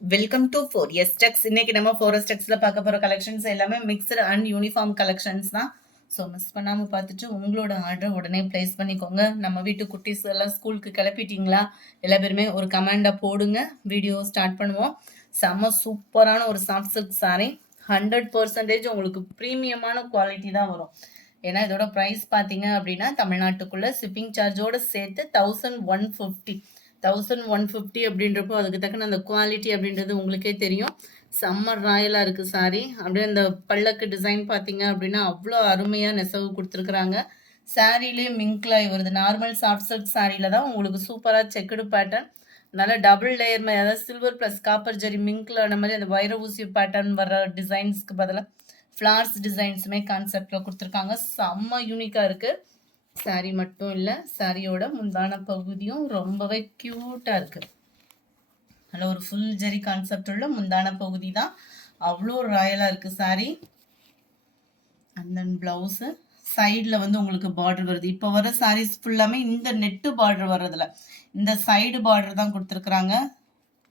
Welcome to 4S Tex. இன்னைக்கு நம்ம 4S Texல பார்க்க போற கலெக்ஷன்ஸ் எல்லாமே மிக்ஸ்டு அண்ட் யூனிஃபார்ம் கலெக்ஷன்ஸ் தான். ஸோ மிஸ் பண்ணாம பார்த்துட்டு உங்களோட ஆர்டர் உடனே பிளேஸ் பண்ணிக்கோங்க. நம்ம வீட்டு குட்டீஸ் எல்லாம் ஸ்கூலுக்கு கிளப்பிட்டீங்களா? எல்லா பேருமே ஒரு கமெண்டை போடுங்க. வீடியோ ஸ்டார்ட் பண்ணுவோம். செம்ம சூப்பரான ஒரு சாஃப்ட் சில்க் சாரீ. 100% உங்களுக்கு ப்ரீமியமான குவாலிட்டி தான் வரும். ஏன்னா இதோட ப்ரைஸ் பார்த்தீங்க அப்படின்னா தமிழ்நாட்டுக்குள்ள ஷிப்பிங் சார்ஜோட சேர்த்து 1150 அப்படின்றப்போ அதுக்கு தக்கன அந்த குவாலிட்டி அப்படின்றது உங்களுக்கே தெரியும். சம்மர் ராயலாக இருக்குது சாரி. அப்படியே அந்த பல்லக்கு டிசைன் பார்த்தீங்க அப்படின்னா அவ்வளோ அருமையாக நெசவு கொடுத்துருக்குறாங்க. சாரீலே மிங்க்லாய் வருது. நார்மல் சாஃப்ட் சில்க் சாரியில் தான் உங்களுக்கு சூப்பராக செக்குடு பேட்டர்ன், நல்லா டபுள் லேயர் மாதிரி, அதாவது சில்வர் ப்ளஸ் காப்பர் ஜெரி மிங்க்ல ஆன மாதிரி அந்த வைர ஊசி பேட்டர்ன் வர டிசைன்ஸ்க்கு பதிலாக ஃப்ளார்ஸ் டிசைன்ஸுமே கான்செப்டில் கொடுத்துருக்காங்க. செம்ம யூனிக்காக இருக்குது. சாரி மட்டும் இல்லை, சாரியோட முந்தான பகுதியும் ரொம்பவே க்யூட்டாக இருக்குது. அதில் ஒரு ஃபுல் ஜெரி கான்செப்ட் உள்ள முந்தான பகுதி தான். அவ்வளோ ராயலாக இருக்குது சாரி. அண்ட் தென் ப்ளவுஸு சைடில் வந்து உங்களுக்கு பார்டர் வருது. இப்போ வர சாரீஸ் ஃபுல்லாமே இந்த நெட்டு பார்டர் வர்றதில்ல, இந்த சைடு பார்டர் தான் கொடுத்துருக்குறாங்க.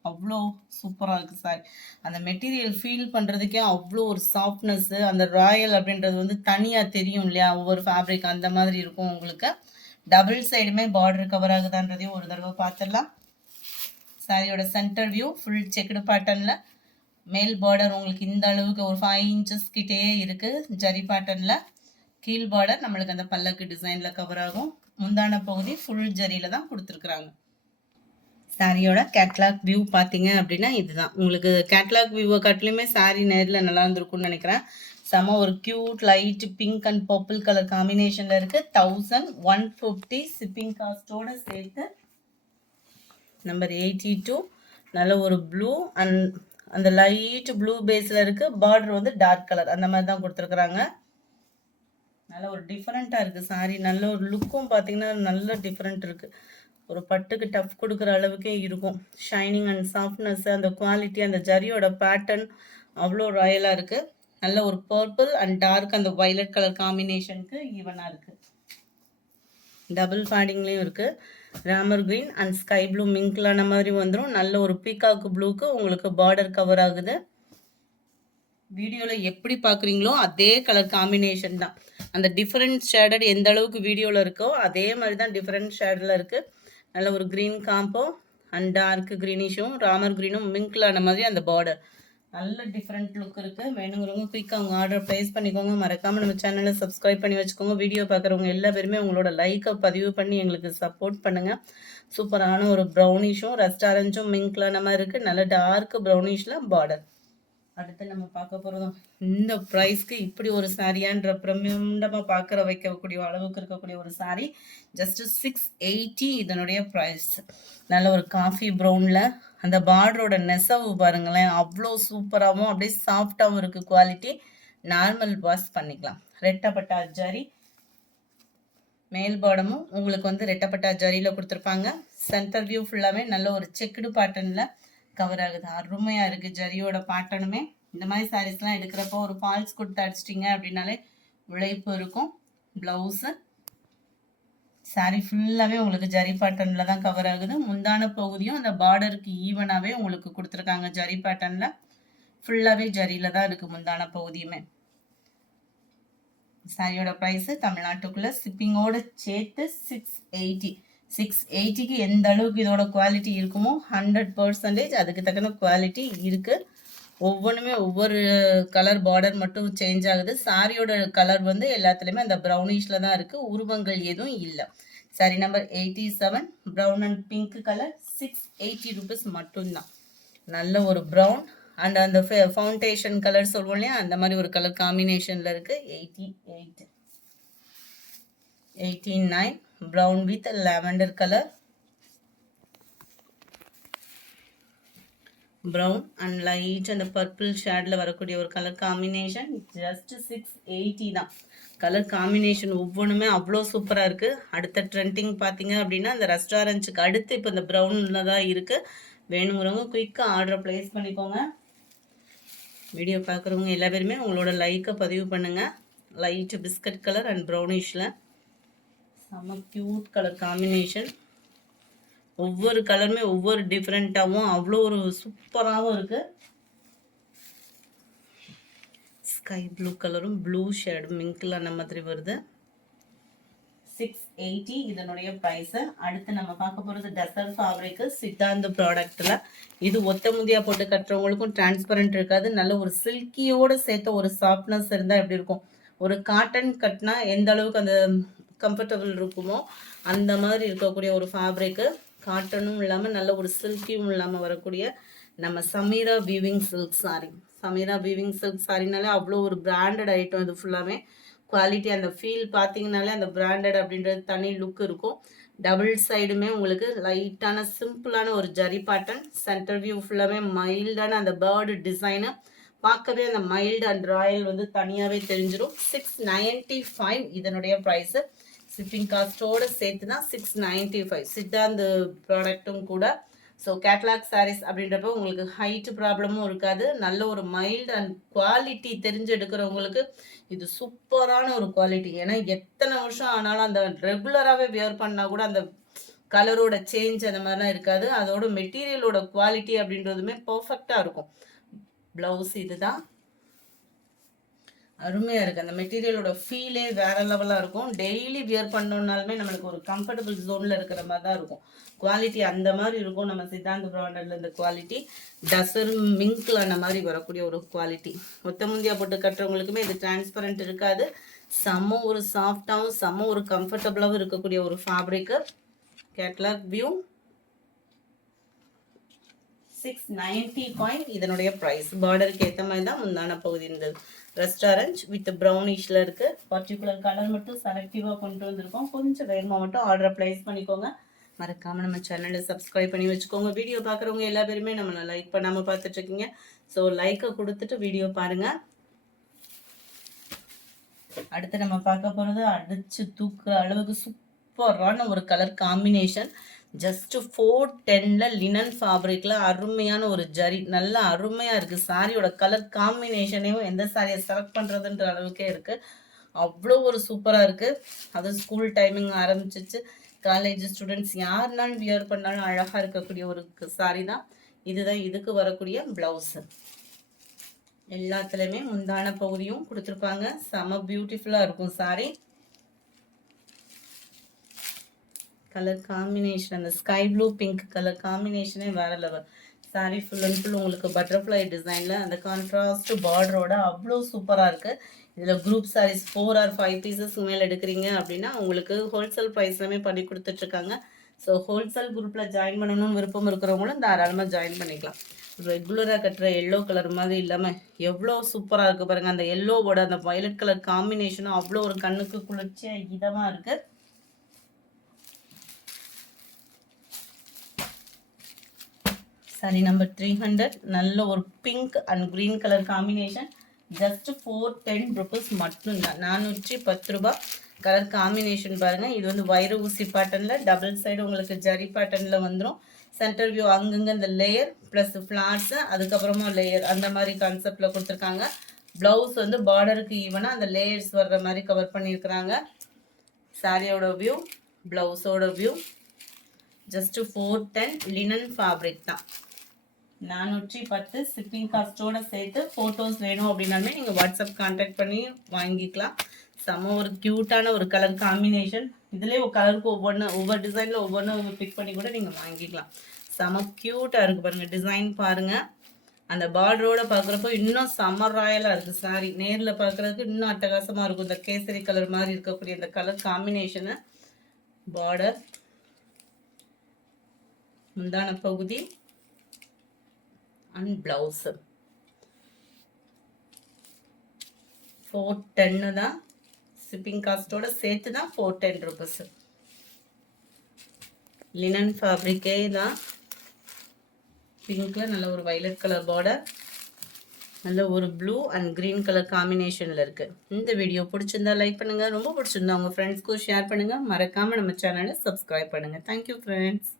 அவ்வளோ சூப்பராக இருக்குது சாரி. அந்த மெட்டீரியல் ஃபீல் பண்ணுறதுக்கே அவ்வளோ ஒரு சாஃப்ட்னஸ்ஸு, அந்த ராயல் அப்படின்றது வந்து தனியாக தெரியும் இல்லையா? ஒவ்வொரு ஃபேப்ரிக் அந்த மாதிரி இருக்கும் உங்களுக்கு. டபுள் சைடுமே பார்டர் கவர் ஆகுதான்றதையும் ஒரு தடவை பார்த்துடலாம். சாரியோட சென்டர் வியூ ஃபுல் செக்குடு பேட்டர்னில், மேல் பார்டர் உங்களுக்கு இந்த அளவுக்கு ஒரு 5 இன்ச்சஸ் கிட்டே இருக்குது ஜரி பேட்டர்னில். கீழ் பார்டர் நம்மளுக்கு அந்த பல்லக்கு டிசைனில் கவர் ஆகும். முந்தான பகுதி ஃபுல் ஜரியில் தான் கொடுத்துருக்குறாங்க. சாரியோட கேட்லாக் வியூ பார்த்தீங்க அப்படின்னா இதுதான். உங்களுக்கு கேட்லாக் வியூவை காட்டிலுமே சாரி நேரில் நல்லா இருந்திருக்கும்னு நினைக்கிறேன். செம ஒரு cute light pink and purple colour காம்பினேஷனில் இருக்குது. 1150 ஷிப்பிங் காஸ்ட்டோடு சேர்த்து. நம்பர் 82 நல்ல ஒரு ப்ளூ அண்ட் அந்த லைட் ப்ளூ பேஸில் இருக்குது. பார்டர் வந்து டார்க் கலர் அந்த மாதிரி தான் கொடுத்துருக்குறாங்க. நல்ல ஒரு டிஃப்ரெண்ட்டாக இருக்குது சாரி. நல்ல ஒரு லுக்கும் பார்த்தீங்கன்னா நல்ல டிஃப்ரெண்ட் இருக்குது. ஒரு பட்டுக்கு டஃப் கொடுக்குற அளவுக்கே இருக்கும். ஷைனிங் அண்ட் சாஃப்ட்னஸ், அந்த குவாலிட்டி, அந்த ஜரியோட பேட்டர்ன் அவ்வளோ ராயலாக இருக்குது. நல்ல ஒரு பர்பிள் அண்ட் டார்க் அந்த வைலட் கலர் காம்பினேஷனுக்கு ஈவனாக இருக்குது. டபுள் ஃபேடிங்லேயும் இருக்குது. Ramar green and sky blue மிங்க்லான மாதிரி வந்துடும். நல்ல ஒரு பீகாக்கு ப்ளூக்கு உங்களுக்கு பார்டர் கவர் ஆகுது. வீடியோவில் எப்படி பார்க்குறீங்களோ அதே கலர் காம்பினேஷன் தான். அந்த டிஃப்ரெண்ட் ஷேடட் எந்த அளவுக்கு வீடியோவில் இருக்கோ அதே மாதிரி தான் டிஃப்ரெண்ட் ஷேடில் இருக்குது. நல்ல ஒரு க்ரீன் காம்போ அண்ட் டார்க் க்ரீனிஷும் ராமர் க்ரீனும் மிங்க்லான மாதிரி அந்த பார்டர் நல்ல டிஃப்ரெண்ட் லுக் இருக்குது. வேணுங்கிறவங்க குயிக்காக அவங்க ஆர்டர் ப்ளேஸ் பண்ணிக்கோங்க. மறக்காமல் நம்ம சேனலை சப்ஸ்கிரைப் பண்ணி வச்சுக்கோங்க. வீடியோ பார்க்குறவங்க எல்லா பேருமே உங்களோட லைக்கை பதிவு பண்ணி எங்களுக்கு சப்போர்ட் பண்ணுங்கள். சூப்பரான ஒரு ப்ரௌனிஷும் ரெஸ்டாரண்ட்டும் மிங்க்லான மாதிரி இருக்குது. நல்ல டார்க் ப்ரௌனிஷில் பார்டர். அடுத்து நம்ம பார்க்க போகிறதும் இந்த ப்ரைஸ்க்கு இப்படி ஒரு சாரியான்ற பிரமிண்டமாக பார்க்குற வைக்கக்கூடிய அளவுக்கு இருக்கக்கூடிய ஒரு சாரி. ஜஸ்ட்டு 680 இதனுடைய ப்ரைஸ். நல்ல ஒரு காஃபி ப்ரௌனில் அந்த பார்டரோட நெசவு பாருங்களேன், அவ்வளோ சூப்பராகவும் அப்படியே சாஃப்டாகவும் இருக்குது. குவாலிட்டி நார்மல் வாஷ் பண்ணிக்கலாம். ரெட்டப்பட்டா ஜரி மேல் பாடமும் உங்களுக்கு வந்து ரெட்டப்பட்டா ஜரியில் கொடுத்துருப்பாங்க. சென்டர் வியூ ஃபுல்லாகவே நல்ல ஒரு செக்குடு பேட்டர்னில் கவர் ஆகுது. அருமையாக இருக்குது ஜரியோட பேட்டர்னுமே. இந்த மாதிரி சாரீஸ்லாம் எடுக்கிறப்போ ஒரு ஃபால்ஸ் கொடுத்து அடிச்சிட்டிங்க அப்படின்னாலே உழைப்பு இருக்கும். ப்ளவுஸு சாரீ ஃபுல்லாகவே உங்களுக்கு ஜரி பேட்டர்னில் தான் கவர் ஆகுது. முந்தான பகுதியும் அந்த பார்டருக்கு ஈவனாகவே உங்களுக்கு கொடுத்துருக்காங்க ஜரி பேட்டர்னில். ஃபுல்லாகவே ஜரியில் தான் இருக்குது முந்தான பகுதியுமே. சாரியோட ப்ரைஸு தமிழ்நாட்டுக்குள்ளே ஷிப்பிங்கோடு சேர்த்து 680. 680க்கு எந்த அளவுக்கு இதோட குவாலிட்டி இருக்குமோ 100% அதுக்கு தக்கன குவாலிட்டி இருக்குது. ஒவ்வொன்றுமே ஒவ்வொரு கலர் பார்டர் மட்டும் சேஞ்ச் ஆகுது. சாரியோட கலர் வந்து எல்லாத்துலேயுமே அந்த ப்ரௌனிஷில் தான் இருக்குது. உருவங்கள் எதுவும் இல்லை. Sorry number 87 brown and pink colour. 680 rupees மட்டும்தான். நல்ல ஒரு ப்ரௌன் அண்ட் அந்த ஃபவுண்டேஷன் கலர் சொல்லுவோம் இல்லையா, அந்த மாதிரி ஒரு கலர் காம்பினேஷனில் இருக்குது. 88. 89 brown with lavender colour. Brown and light அந்த பர்பிள் ஷேடில் வரக்கூடிய ஒரு கலர் காம்பினேஷன். ஜஸ்ட் 680 தான். கலர் காம்பினேஷன் ஒவ்வொன்றுமே அவ்வளோ சூப்பராக இருக்குது. அடுத்த ட்ரெண்டிங் பார்த்தீங்க அப்படின்னா அந்த ரெஸ்டாரண்ட்ஸுக்கு அடுத்து இப்போ இந்த ப்ரௌனில் தான் இருக்குது. வேணுங்கிறவங்க குயிக்காக ஆர்டரை ப்ளேஸ் பண்ணிக்கோங்க. வீடியோ பார்க்குறவங்க எல்லா பேருமே உங்களோட லைக்கை பதிவு பண்ணுங்கள். லைட்டு பிஸ்கட் கலர் அண்ட் ப்ரௌனிஷில் செம்ம க்யூட் கலர் காம்பினேஷன். ஒவ்வொரு கலருமே ஒவ்வொரு டிஃப்ரெண்ட்டாகவும் அவ்வளோ ஒரு சூப்பராகவும் இருக்குது. ஸ்கை ப்ளூ கலரும் ப்ளூ ஷேடும் மிங்க்ல அந்த மாதிரி வருது. 680 இதனுடைய ப்ரைஸு. அடுத்து நம்ம பார்க்க போகிறது டசர் ஃபேப்ரிக்கு சித்தாந்த ப்ராடக்ட்டில். இது ஒத்த முதியா போட்டு கட்டுறவங்களுக்கும் டிரான்ஸ்பரண்ட் இருக்காது. நல்ல ஒரு சில்கியோடு சேர்த்த ஒரு சாஃப்ட்னஸ் இருந்தால் எப்படி இருக்கும், ஒரு காட்டன் கட்டினா எந்த அளவுக்கு அந்த கம்ஃபர்டபுள் இருக்குமோ அந்த மாதிரி இருக்கக்கூடிய ஒரு ஃபேப்ரிக்கு. காட்டனும் இல்லாமல் நல்ல ஒரு சில்கியும் இல்லாமல் வரக்கூடிய நம்ம Sameera weaving silk sari. Sameera weaving silk சாரினாலே அவ்வளோ ஒரு பிராண்டட் ஐட்டம். இது ஃபுல்லாமே குவாலிட்டி, அந்த ஃபீல் பார்த்தீங்கனாலே அந்த பிராண்டட் அப்படின்றது தனி லுக் இருக்கும். டபுள் சைடுமே உங்களுக்கு லைட்டான சிம்பிளான ஒரு ஜரி பேட்டர்ன். சென்டர் வியூ ஃபுல்லாமே மைல்டான அந்த பேர்டு டிசைனு. பார்க்கவே அந்த மைல்டு அண்ட் ராயல் வந்து தனியாகவே தெரிஞ்சிடும். 695 இதனுடைய ப்ரைஸு. ஷிப்பிங் காஸ்ட்டோடு சேர்த்து தான் 695. சித்தாந்த ப்ராடக்ட்டும் கூட. ஸோ கேட்லாக் சாரீஸ் அப்படின்றப்போ உங்களுக்கு ஹைட்டு ப்ராப்ளமும் இருக்காது. நல்ல ஒரு மைல்டு அண்ட் குவாலிட்டி தெரிஞ்சு எடுக்கிறவங்களுக்கு இது சூப்பரான ஒரு குவாலிட்டி. ஏன்னா எத்தனை வருஷம் ஆனாலும் அந்த ரெகுலராகவே வியர் பண்ணால் கூட அந்த கலரோட சேஞ்ச் அந்த மாதிரிலாம் இருக்காது. அதோட மெட்டீரியலோட குவாலிட்டி அப்படின்றதுமே பர்ஃபெக்டாக இருக்கும். ப்ளவுஸ் இதுதான், அருமையாக இருக்குது. அந்த மெட்டீரியலோட ஃபீலே வேறு லெவலாக இருக்கும். டெய்லி வியர் பண்ணோன்னாலுமே நம்மளுக்கு ஒரு கம்ஃபர்டபுள் ஜோனில் இருக்கிற மாதிரி தான் இருக்கும். குவாலிட்டி அந்த மாதிரி இருக்கும். நம்ம சித்தாந்த பிராண்டட்ல இந்த குவாலிட்டி டசர் மிங்க்ல அந்த மாதிரி வரக்கூடிய ஒரு குவாலிட்டி. ஒத்த முந்தியா போட்டு கட்டுறவங்களுக்குமே இது டிரான்ஸ்பரண்ட் இருக்காது. செம்ம ஒரு சாஃப்டாகவும் செம்ம ஒரு கம்ஃபர்டபுளாகவும் இருக்கக்கூடிய ஒரு ஃபேப்ரிக்கு. கேட்லாக் வியூ 690 இதனுடைய ப்ரைஸ். பார்டருக்கு ஏற்ற மாதிரி தான் முந்தான பகுதி இருந்தது. ரெஸ்டாரண்ட் வித் ப்ரௌனிஷில் இருக்குது. பர்டிகுலர் கலர் மட்டும் செலக்டிவாக கொண்டு வந்திருக்கோம். கொஞ்சம் வேகமாக மட்டும் ஆர்டரை ப்ளேஸ் பண்ணிக்கோங்க. மறக்காமல் நம்ம சேனலை சப்ஸ்கிரைப் பண்ணி வச்சுக்கோங்க. வீடியோ பார்க்குறவங்க எல்லா பேருமே நம்மளை லைக் பண்ணாமல் பார்த்துட்ருக்கீங்க. ஸோ லைக்கை கொடுத்துட்டு வீடியோ பாருங்கள். அடுத்து நம்ம பார்க்க போகிறது அடித்து தூக்குற அளவுக்கு சூப்பரான ஒரு கலர் காம்பினேஷன். ஜஸ்ட் 410ல லினன் ஃபேப்ரிக்ல அருமையான ஒரு ஜரி, நல்லா அருமையாக இருக்குது. சாரியோட கலர் காம்பினேஷனையும் எந்த சாரியை செலக்ட் பண்ணுறதுன்ற அளவுக்கே இருக்குது. அவ்வளோ ஒரு சூப்பராக இருக்குது. அது ஸ்கூல் டைமிங் ஆரம்பிச்சிச்சு. காலேஜ் ஸ்டூடெண்ட்ஸ் யாருனாலும் வியர் பண்ணாலும் அழகாக இருக்கக்கூடிய ஒரு சாரி தான். இதுதான் இதுக்கு வரக்கூடிய ப்ளவுஸு. எல்லாத்துலேயுமே முந்தான பகுதியும் கொடுத்துருப்பாங்க. செம பியூட்டிஃபுல்லாக இருக்கும் சாரி. கலர் காம்பினேஷன் அந்த ஸ்கை ப்ளூ பிங்க் கலர் காம்பினேஷனே வேற level. Sorry full and full உங்களுக்கு பட்டர்ஃப்ளை டிசைனில் அந்த கான்ட்ராஸ்ட் பார்டரோட அவ்வளோ சூப்பராக இருக்குது. இதில் குரூப் சாரீஸ் 4 or 5 பீசஸ் மேலே எடுக்கிறீங்க அப்படின்னா உங்களுக்கு ஹோல்சேல் ப்ரைஸ்லாமே பண்ணி கொடுத்துட்ருக்காங்க. ஸோ ஹோல்சேல் குரூப்பில் ஜாயின் பண்ணணும்னு விருப்பம் இருக்கிறவங்களும் தாராளமாக ஜாயின் பண்ணிக்கலாம். ரெகுலராக கட்டுற எல்லோ கலர் மாதிரி இல்லாமல் எவ்வளோ சூப்பராக இருக்குது பாருங்கள். அந்த எல்லோவோட அந்த வயலட் கலர் காம்பினேஷனும் அவ்வளோ ஒரு கண்ணுக்கு குளிர்ச்சியாக இதமாக இருக்குது. சாரி நம்பர் 300 நல்ல ஒரு pink and green colour combination. Just 410 rupees மட்டும்தான். 410 ரூபாய். கலர் காம்பினேஷன் பாருங்கள். இது வந்து வைர ஊசி பேட்டர்னில் டபுள் சைடு உங்களுக்கு ஜரி பேட்டர்னில் வந்துடும். சென்டர் வியூ அங்கங்கே இந்த லேயர் ப்ளஸ் ஃப்ளார்ஸு அதுக்கப்புறமா லேயர் அந்த மாதிரி கான்செப்டில் கொடுத்துருக்காங்க. ப்ளவுஸ் வந்து பார்டருக்கு ஈவனாக அந்த லேயர்ஸ் வர்ற மாதிரி கவர் பண்ணியிருக்கிறாங்க. சாரியோட வியூ, ப்ளவுஸோட வியூ. ஜஸ்ட்டு 410 லினன் ஃபேப்ரிக் தான். 410 ஷிப்பிங் காஸ்ட்டோடு சேர்த்து. ஃபோட்டோஸ் வேணும் அப்படின்னாலுமே நீங்கள் வாட்ஸ்அப் கான்டாக்ட் பண்ணி வாங்கிக்கலாம். செம்ம ஒரு க்யூட்டான ஒரு கலர் காம்பினேஷன். இதுலேயே ஒரு கலருக்கு ஒவ்வொரு டிசைனில் ஒவ்வொன்றும் பிக் பண்ணி கூட நீங்கள் வாங்கிக்கலாம். செம்ம க்யூட்டாக இருக்குது பாருங்கள். டிசைன் பாருங்கள். அந்த பார்டரோடு பார்க்குறப்போ இன்னும் செம்ம ராயலாக இருக்குது சாரி. நேரில் பார்க்குறதுக்கு இன்னும் அட்டகாசமாக இருக்கும். இந்த கேசரி கலர் மாதிரி இருக்கக்கூடிய இந்த கலர் காம்பினேஷனு. பார்டர், முந்தான பகுதி அண்ட் ப்ளவுஸு 410 தான். ஷிப்பிங் காஸ்ட்டோட சேர்த்து தான் 410 ருபீஸ். லினன் ஃபேப்ரிக்கே தான். பிங்க்ல நல்ல ஒரு வயலட் கலர் பார்டர், நல்ல ஒரு ப்ளூ அண்ட் க்ரீன் கலர் காம்பினேஷனில் இருக்குது. இந்த வீடியோ பிடிச்சிருந்தா லைக் பண்ணுங்கள். ரொம்ப பிடிச்சிருந்தா உங்கள் ஃப்ரெண்ட்ஸ்க்கும் ஷேர் பண்ணுங்கள். மறக்காமல் நம்ம சேனலை சப்ஸ்கிரைப் பண்ணுங்கள். Thank you friends.